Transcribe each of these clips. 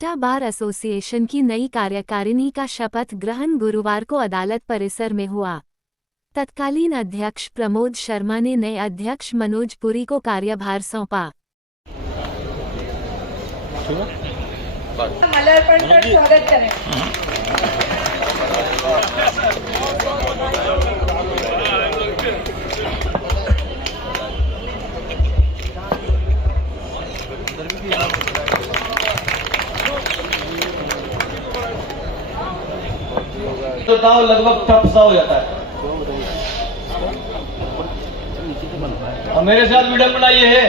Kota bar association की नई कार्यकारिणी का शपथ ग्रहण गुरुवार को अदालत परिसर में हुआ। तत्कालीन अध्यक्ष प्रमोद शर्मा ने नए अध्यक्ष मनोज पुरी को कार्यभार सौंपा। माल्यार्पण कर स्वागत करें। तो दाव लगभग ठप सा हो जाता है। और मेरे साथ विडंबना ये है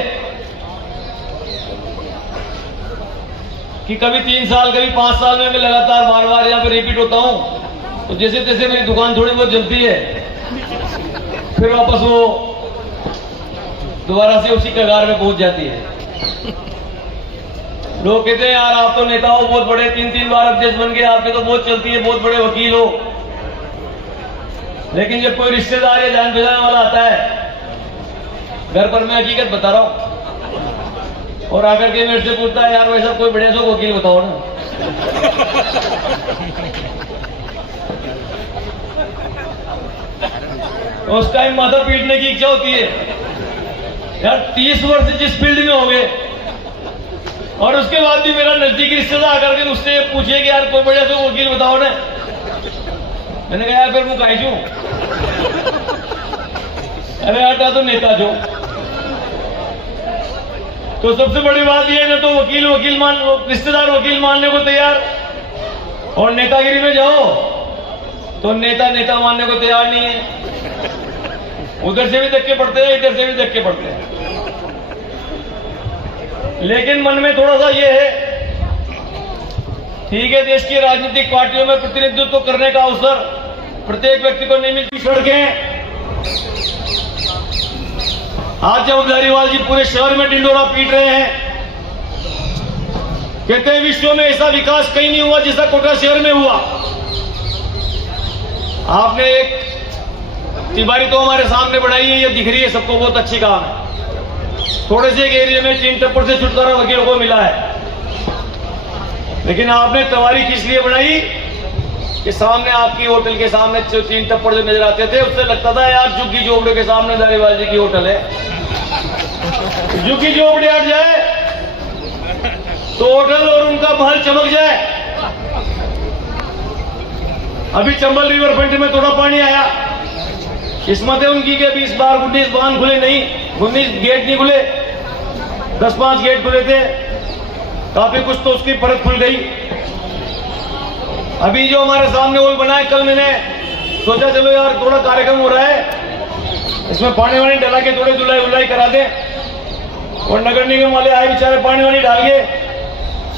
कि कभी 3 साल कभी 5 साल में मैं लगातार बार बार यहाँ पे रिपीट होता हूँ, तो जैसे तैसे मेरी दुकान थोड़ी बहुत जलती है, फिर वापस वो दोबारा से उसी कगार में पहुंच जाती है। लोग कहते हैं यार आप तो नेता हो बहुत बड़े, 3-3 बार अध्यक्ष बन गए, आपके तो बहुत चलती है, बहुत बड़े वकील हो, लेकिन जब कोई रिश्तेदार या जान पहचान वाला आता है घर पर, मैं हकीकत बता रहा हूं, और आकर के मेरे से पूछता है यार वैसा कोई बढ़िया सो वकील बताओ ना, तो उस टाइम माथा पीटने की इच्छा होती है। यार 30 वर्ष जिस फील्ड में हो गए और उसके बाद भी मेरा नजदीकी रिश्तेदार आकर के मुझसे पूछे कि यार कोई बढ़िया सो वकील बताओ ना, मैंने कहा यार फिर मैं काई छू, अरे आटा तो नेता जो। तो सबसे बड़ी बात यह है ना, तो वकील मान, रिश्तेदार वकील मानने को तैयार, और नेतागिरी में जाओ तो नेता मानने को तैयार नहीं है। उधर से भी धक्के पड़ते हैं, इधर से भी धक्के पड़ते हैं। लेकिन मन में थोड़ा सा ये है, ठीक है देश की राजनीतिक पार्टियों में प्रतिनिधित्व करने का अवसर प्रत्येक व्यक्ति को नहीं मिलती। सड़कें आज जब धारीवाल जी पूरे शहर में डिंडोरा पीट रहे हैं, कहते हैं विश्व में ऐसा विकास कहीं नहीं हुआ जैसा कोटा शहर में हुआ। आपने एक तिवारी तो हमारे सामने बनाई है, ये दिख रही है सबको, बहुत अच्छी काम है। थोड़े से एक एरिया में 3 टप्पर से छुटकारा वकीलों को मिला है, लेकिन आपने तिवारी किस लिए बनाई कि सामने आपकी होटल के सामने 3 टप्पर जो नजर आते थे, उससे लगता था यार झुग्गी झोपड़े के सामने धारीवाल जी की होटल है। झुग्गी झोपड़ी हट जाए तो होटल और उनका महल चमक जाए। अभी चंबल रिवर फ्रंट में थोड़ा पानी आया, किस्मत है उनकी कि अभी इस बार 19 बांध खुले नहीं, 19 गेट नहीं खुले, 10-5 गेट खुले थे, काफी कुछ तो उसकी परत खुल गई। अभी जो हमारे सामने होल बना है, कल मैंने सोचा चलो यार थोड़ा कार्यक्रम हो रहा है, इसमें पानी वानी डाला के थोड़े धुलाई करा दे, और नगर निगम वाले आए बेचारे, पानी वानी डाल के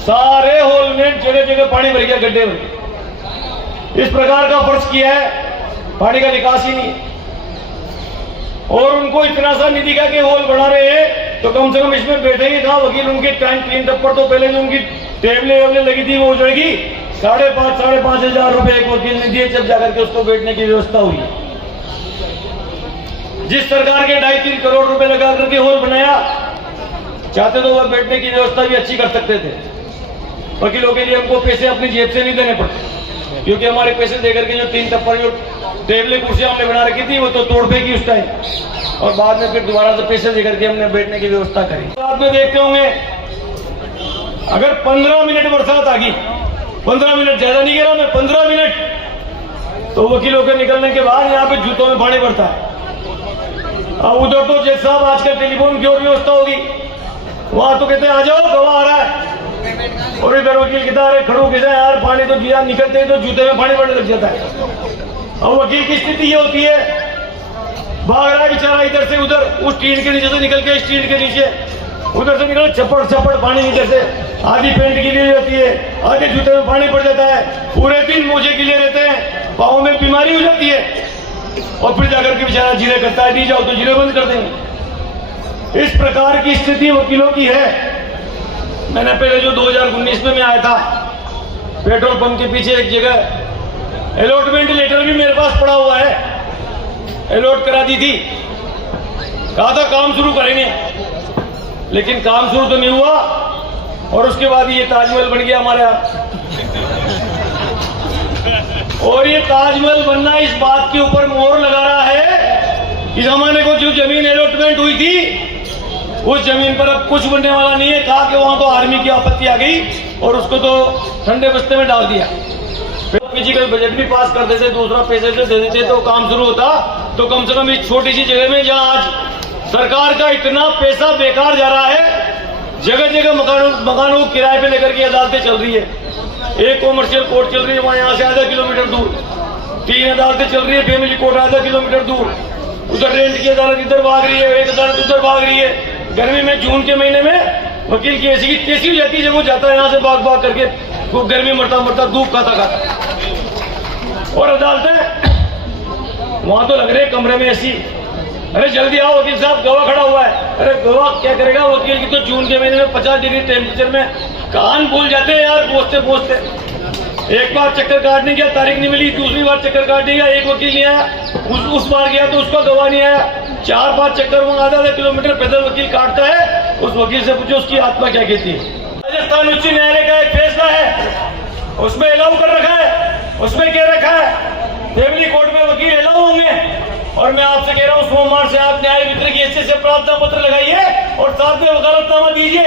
सारे होल में जगह जगह पानी भर गया, गड्ढे भर गए। इस प्रकार का फर्ज किया है, पानी का निकास ही नहीं। और उनको इतना सा निधि का के होल बना रहे हैं, तो कम से कम इसमें बैठेंगे कहा वकील, उनके 3 टप्पर तो पहले जो उनकी टेबलें लगी थी वो हो जाएगी। 5,500 हजार रुपए एक वकील ने दिए, जब जाकर के उसको बैठने की व्यवस्था हुई। जिस सरकार के 2.5-3 करोड़ रुपए लगा करके होल बनाया, चाहते तो वह बैठने की व्यवस्था भी अच्छी कर सकते थे। वकीलों के लिए हमको पैसे अपनी जेब से नहीं देने पड़ते, क्योंकि हमारे पैसे देकर के जो 3 टप्पर जो टेबलें कुर्सियां हमने बना रखी थी वो तो तोड़ फेंकी उस टाइम, और बाद में फिर दोबारा से पैसे देकर के हमने बैठने की व्यवस्था करी। तो आप देखते होंगे अगर 15 मिनट बरसात आ गई, 15 मिनट ज्यादा नहीं कह रहा मैं, 15 मिनट, तो वकीलों के निकलने के बाद यहाँ पे जूतों में पानी पड़ता है। अब उधर तो जज साहब आजकल टेलीफोन की और व्यवस्था होगी, वहां तो कहते हैं आ जाओ गवाह आ रहा है, और इधर वकील कहता है खड़ो कहता है यार पानी तो गिरा, निकलते हैं तो जूते में पानी पड़ने लग जाता है। अब वकील की स्थिति ये होती है, भाग रहा है बेचारा इधर से उधर, उस टीन के नीचे से निकल के इस टीन के नीचे, उधर से निकल चपड़ पानी नीचे से, आधी पेंट गीली हो जाती है, आधे जूते में पानी पड़ जाता है, पूरे दिन मोजे गीले रहते हैं, पाँव में बीमारी हो जाती है, और फिर जाकर के बेचारा जीरे करता है, नहीं जाओ तो जीरे बंद कर देंगे। इस प्रकार की स्थिति वकीलों की है। मैंने पहले जो 2019 में मैं आया था, पेट्रोल पंप के पीछे एक जगह अलॉटमेंट लेटर भी मेरे पास पड़ा हुआ है, अलॉट करा दी थी, कहा था काम शुरू करेंगे, लेकिन काम शुरू तो नहीं हुआ। और उसके बाद ये ताजमहल बन गया हमारे यहाँ। और ये ताजमहल बनना इस बात के ऊपर मोहर लगा रहा है कि जमाने को जो जमीन अलॉटमेंट हुई थी उस जमीन पर अब कुछ बनने वाला नहीं है। कहा कि वहां तो आर्मी की आपत्ति आ गई और उसको तो ठंडे बस्ते में डाल दिया। फिजिकल बजट भी पास कर देते, दूसरा पैसे से दे देते तो काम शुरू होता। तो कम से कम इस छोटी सी जगह में जहां आज सरकार का इतना पैसा बेकार जा रहा है, जगह जगह मकानों को किराए पे लेकर के अदालतें चल रही है। एक कॉमर्शियल कोर्ट चल रही है वहां, यहाँ से आधा किलोमीटर दूर 3 अदालतें चल रही है, फैमिली कोर्ट आधा किलोमीटर दूर, उधर रेंट की अदालत इधर भाग रही है, एक अदालत उधर भाग रही है। गर्मी में जून के महीने में वकील की ऐसी कैसी हो जाती है जब वो जाता है यहाँ से भाग भाग करके, वो गर्मी मरता मरता धूप खाता खाता। और अदालतें वहां तो लग रहे कमरे में ऐसी, अरे जल्दी आओ वकील साहब, गवाह खड़ा हुआ है। अरे गवाह क्या करेगा वकील की, तो जून के महीने में 50 डिग्री टेम्परेचर में कान भूल जाते हैं यार पहुंचते पहुंचते। एक बार चक्कर काटने गया, तारीख नहीं मिली, दूसरी बार चक्कर काटने गया, एक वकील नहीं आया, उस बार गया तो उसका गवाह नहीं आया। 4-5 चक्कर वहां आधा किलोमीटर पैदल वकील काटता है। उस वकील से पूछो उसकी आत्मा क्या कहती है। राजस्थान उच्च न्यायालय का एक फैसला है, उसमें अलाउ कर रखा है, उसमें क्या रखा है, फैमिली कोर्ट में वकील अलाउ होंगे। और मैं आपसे कह रहा हूं सोमवार से आप न्याय मित्र की हैसियत से प्रार्थना पत्र लगाइए और साथ में वकालतनामा दीजिए।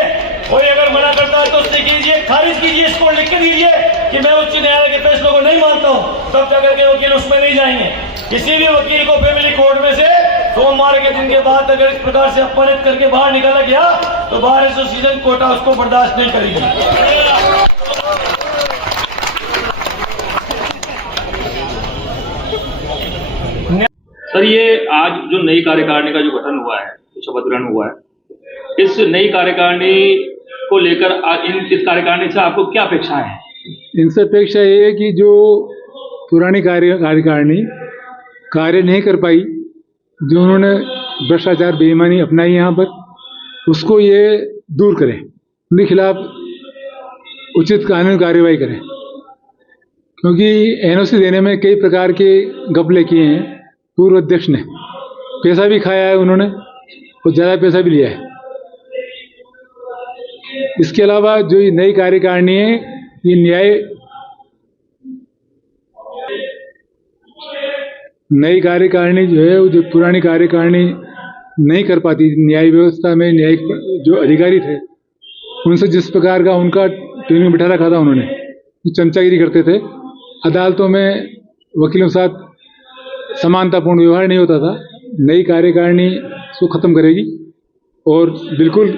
कोई अगर मना करता है तो उससे कीजिए, खारिज कीजिए, इसको लिख के दीजिए कि मैं उच्च न्यायालय के फैसलों को नहीं मानता हूं, तब जाकर के वकील उसमें नहीं जाएंगे। किसी भी वकील को फैमिली कोर्ट में से सोमवार के दिन के बाद अगर इस प्रकार से अपमानित करके बाहर निकाला गया तो बार एसोसिएशन कोटा उसको बर्दाश्त नहीं करेगी। सर, ये आज जो नई कार्यकारिणी का जो गठन हुआ है, शपथ ग्रहण हुआ है, इस नई कार्यकारिणी को लेकर इस कार्यकारिणी से आपको क्या अपेक्षाएं हैं? इनसे अपेक्षा ये है कि जो पुरानी कार्यकारिणी कार्य नहीं कर पाई, जो उन्होंने भ्रष्टाचार बेईमानी अपनाई यहाँ पर, उसको ये दूर करें, उनके खिलाफ उचित कानूनी कार्रवाई करें। क्योंकि एनओसी देने में कई प्रकार के घपले किए हैं। पूर्व अध्यक्ष ने पैसा भी खाया है उन्होंने और ज़्यादा पैसा भी लिया है। इसके अलावा जो ये नई कार्यकारिणी है, ये नई कार्यकारिणी जो है, वो जो पुरानी कार्यकारिणी नहीं कर पाती, न्याय व्यवस्था में न्यायिक जो अधिकारी थे उनसे जिस प्रकार का उनका ट्रेनिंग बिठा रखा था, उन्होंने चमचागिरी करते थे, अदालतों में वकीलों के साथ समानतापूर्ण व्यवहार नहीं होता था। नई कार्यकारिणी इसको खत्म करेगी और बिल्कुल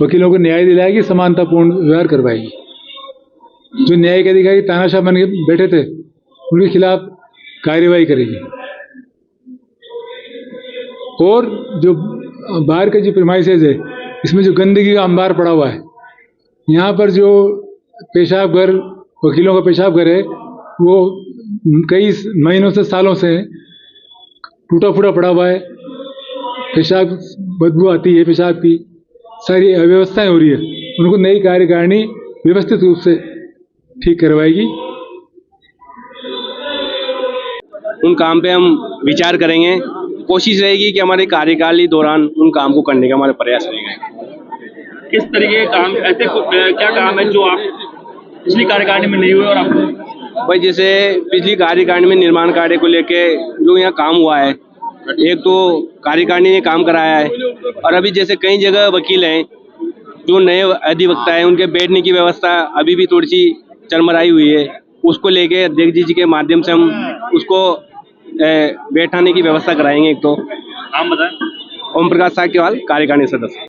वकीलों को न्याय दिलाएगी, समानतापूर्ण व्यवहार करवाएगी। जो न्यायिक अधिकारी तानाशाह बन के बैठे थे उनके खिलाफ कार्यवाही करेगी। और जो बाहर के जो प्रीमाइसेस है, इसमें जो गंदगी का अंबार पड़ा हुआ है, यहाँ पर जो पेशाब घर, वकीलों का पेशाब घर है, वो कई महीनों से सालों से टूटा फूटा पड़ा हुआ है। पेशाब बदबू आती है, पेशाब की सारी अव्यवस्थाएं हो रही है। उनको नई कार्यकारिणी व्यवस्थित रूप से ठीक करवाएगी। उन काम पे हम विचार करेंगे। कोशिश रहेगी कि हमारे कार्यकाल दौरान उन काम को करने का हमारा प्रयास रहेगा। किस तरीके के काम, ऐसे क्या काम है जो आप पिछली कार्यकारिणी में नहीं हुए और आपको? भाई, जैसे पिछली कार्यकारिणी में निर्माण कार्य को लेके जो यहाँ काम हुआ है, एक तो कार्यकारिणी ने काम कराया है, और अभी जैसे कई जगह वकील हैं जो नए अधिवक्ता हैं, उनके बैठने की व्यवस्था अभी भी थोड़ी सी चरमराई हुई है। उसको लेके अध्यक्ष जी के माध्यम से हम उसको बैठाने की व्यवस्था कराएंगे। एक तो नाम बताएं। ओम प्रकाश साकेवाल, कार्यकारिणी सदस्य।